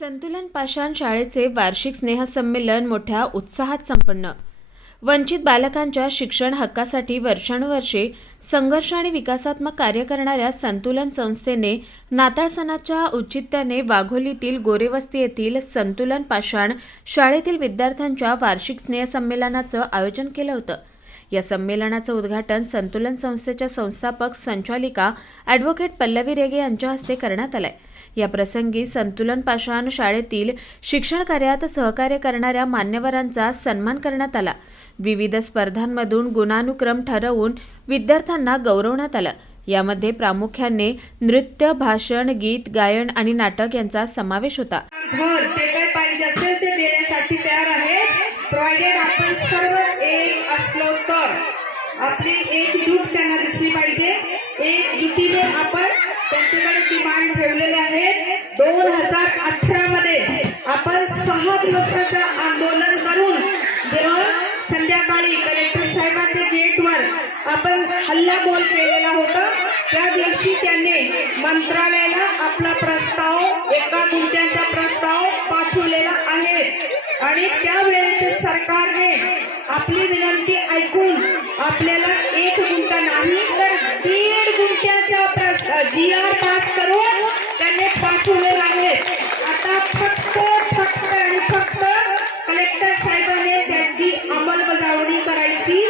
संतुलन पाषाण शाळेचे वार्षिक स्नेहसंमेलन मोठ्या उत्साहात संपन्न. वंचित बालकांच्या शिक्षण हक्कासाठी वर्षानुवर्षे संघर्ष आणि विकासात्मक कार्य करणाऱ्या संतुलन संस्थेने नाताळ सणाच्या औचित्याने वाघोलीतील गोरेवस्ती येथील संतुलन पाषाण शाळेतील विद्यार्थ्यांच्या वार्षिक स्नेहसंमेलनाचं आयोजन केलं होतं. या संमेलनाचं उद्घाटन संतुलन संस्थेच्या संस्थापक संचालिका ॲडव्होकेट पल्लवी रेगे यांच्या हस्ते करण्यात आलंय. या प्रसंगी संतुलन पाषाण शाळेतील शिक्षण कार्यात सहकार्य करणाऱ्या मान्यवरांचा सन्मान करण्यात आला. विविध स्पर्धांमधून गुणानुक्रम ठरवून विद्यार्थ्यांना गौरवण्यात आलं. यामध्ये प्रामुख्याने नृत्य, भाषण, गीत, गायन आणि नाटक यांचा समावेश होता. जे काही पाहिजे असेल ते देण्यासाठी तयार आहे. प्रोव्हाइडेड आपण सर्व एक असलो तर आपली एकजूट त्यांना दिसली पाहिजे. एकजुटीने आपण त्यांच्याकडे डिमांड ठेवलेले आहेत. 2018 मध्ये आपण 6 दिवसाचं आंदोलन करून जेव्हा संध्याकाळी कलेक्टर साहेबांच्या गेटवर आपण हल्लाबोल केलेला होता, त्या दिवशी त्यांनी मंत्रालयाला आपला प्रस्ताव, 1 गुंठ्याचा प्रस्ताव पाठवलेला आहे आणि त्यावेळेस सरकारने आपली विनंती ऐकून आपल्याला 1 गुंठा नाही तर 1.5 गुंठ्याचा GR पास करून त्यांनी पाठवलेला आहे. आता फक्त कलेक्टर साहेबांनी त्याची अंमलबजावणी करायची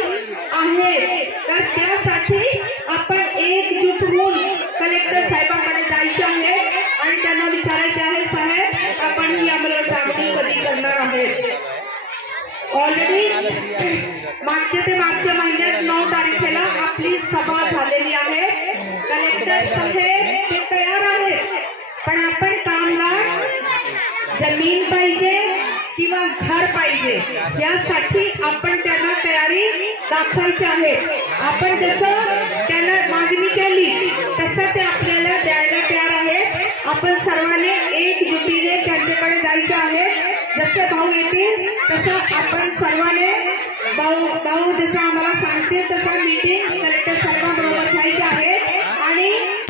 आहे. तर त्यासाठी आपण एकजूट होऊन कलेक्टर साहेबांकडे जायचे आहे आणि त्यांना विचारायचे आहे, साहेब आपण ही अंमलबजावणी कधी करणार आहे. ऑलरेडी मागच्या महिन्यात 9 तारखेला आपली सभा झालेली आहे. कलेक्टर साहेब ते तयार आहे, पण आपण कामगार जमीन पाहिजे किंवा घर पाहिजे यासाठी आपण त्यांना तयारी दाखवायची आहे. आपण जसं त्यांना मागणी केली तसं ते आपल्याला द्यायला तयार आहेत. आपण सर्वांनी एकजुटीने त्यांच्याकडे जायचे आहे. जसे भाऊ येतील तसं आपण सर्वांनी भाऊ जसं आम्हाला सांगतील तसं मीटिंग कलेक्टर साहेबांबरोबर घ्यायची आहे आणि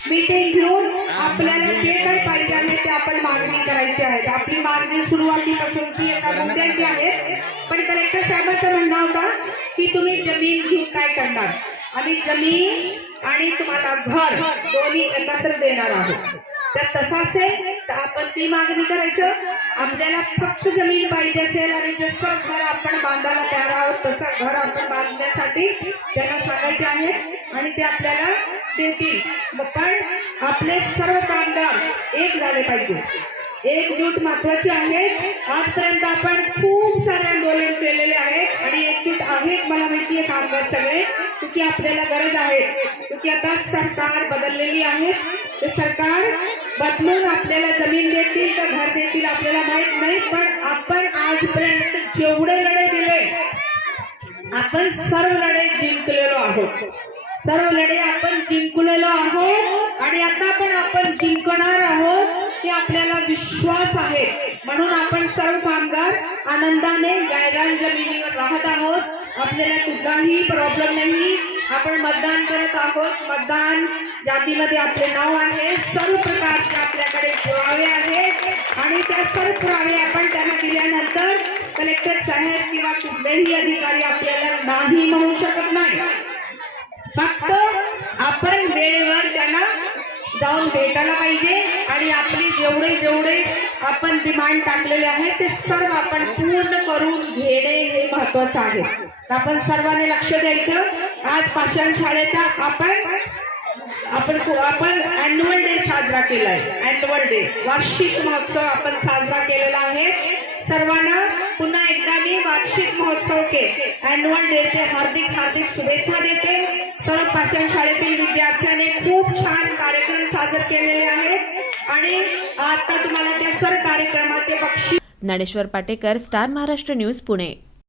मीटिंग घेऊन आपल्याला जे काही पाहिजे आहे ते आपण मागणी करायची आहे. आपली मागणी सुरुवातीपासूनची एका मुद्द्याची आहे, पण कलेक्टर साहेबांचं म्हणणं होता की तुम्ही जमीन घेऊन काय करणार, आम्ही जमीन आणि तुम्हाला घर दोन्ही एकत्र देणार आहोत. तर तसं असेल तर आपण ती मागणी करायचं. आपल्याला फक्त जमीन पाहिजे असेल आणि जसं घर आपण बांधायला तयार आहोत तसं घर आपण बांधण्यासाठी त्यांना सांगायचे आहे आणि ते आपल्याला देतील. पण आपले सर्व कामगार एक झाले पाहिजे. एकजूट महत्वाची आहे. आजपर्यंत आपण खूप सारे आंदोलन केलेले आहेत आणि एकजूट आहेत मला माहिती आहे कामगार सगळे, क्योंकि आपल्याला गरज आहे. क्योंकि आता सरकार बदललेली आहे. ते सरकार बदलून आपल्याला जमीन देतील का घर देतील आपल्याला माहित नाही, पण आपण आजपर्यंत जेवढे लढे दिले आपण सर्व लढे जिंकलेलो आहोत. सर्व लढे आपण जिंकलेलो आहोत आणि आता पण आपण जिंकणार आहोत हे आपल्याला विश्वास आहे. म्हणून आपण सर्व कामगार आनंदाने गायरान जमिनीवर राहत आहोत. आपल्याला कुठलाही प्रॉब्लेम नाही. आपण मतदान करत आहोत. मतदान यादीमध्ये आपले नाव आहे. सर्व प्रकारचे आपल्याकडे पुरावे आहेत आणि त्या सर्व पुरावे आपण त्यांना दिल्यानंतर कलेक्टर साहेब किंवा कुठलेही अधिकारी आपल्याला नाही म्हणू शकत नाही. फक्त आपण वेळेवर त्यांना जाऊन भेटायला पाहिजे आणि आपली जेवढे आपण डिमांड टाकलेले आहे ते सर्व आपण पूर्ण करून घेणे हे महत्वाचं आहे. आपण सर्वांनी लक्ष द्यायचं. आज पाषाण शाळेचा आपण ॲन्युअल डे साजरा केलाय. ॲन्युअल डे वार्षिक महोत्सव आपण साजरा केलेला आहे. सर्वांना पुन्हा एकदा मी वार्षिक महोत्सव के ॲन्युअल डेचे हार्दिक शुभेच्छा देते. सर्व पाषाण शाळेतील विद्यार्थ्यांनी खूप छान कार्यक्रम सादर केलेले आहेत आणि आता तुम्हाला त्या सर्व कार्यक्रमाचे बक्षीस. Dnyaneshwar Patekar, star Maharashtra news, Pune.